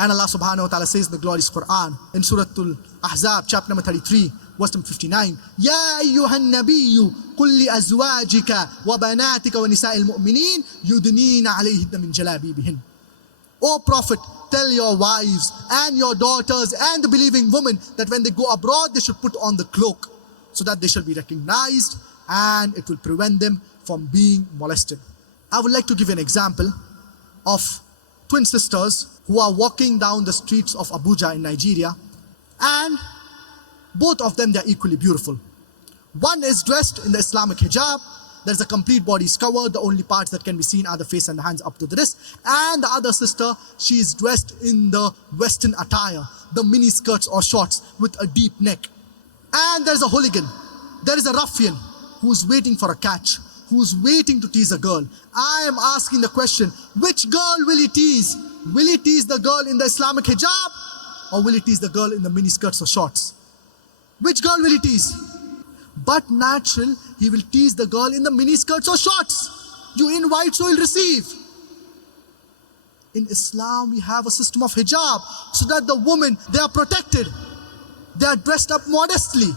And Allah subhanahu wa ta'ala says in the glorious Quran, in Surah Al-Ahzab, chapter number 33, verse number 59, Ya ayyuhan nabiyyu qul li azwajika wa banatika wa nisa'il mu'minin yudnina alayhinna min jalabibihin. O Prophet, tell your wives and your daughters and the believing women that when they go abroad, they should put on the cloak so that they shall be recognized and it will prevent them from being molested. I would like to give an example of twin sisters who are walking down the streets of Abuja in Nigeria, and both of them, they are equally beautiful. One is dressed in the Islamic hijab. There's a complete body is covered. The only parts that can be seen are the face and the hands up to the wrist. And the other sister, she is dressed in the Western attire, the mini skirts or shorts with a deep neck. And there's a hooligan. There is a ruffian who's waiting for a catch, who's waiting to tease a girl. I am asking the question, which girl will he tease? Will he tease the girl in the Islamic hijab, or will he tease the girl in the mini skirts or shorts? Which girl will he tease? But natural, he will tease the girl in the mini skirts or shorts. You invite, so he'll receive. In Islam, we have a system of hijab so that the women, they are protected. They are dressed up modestly.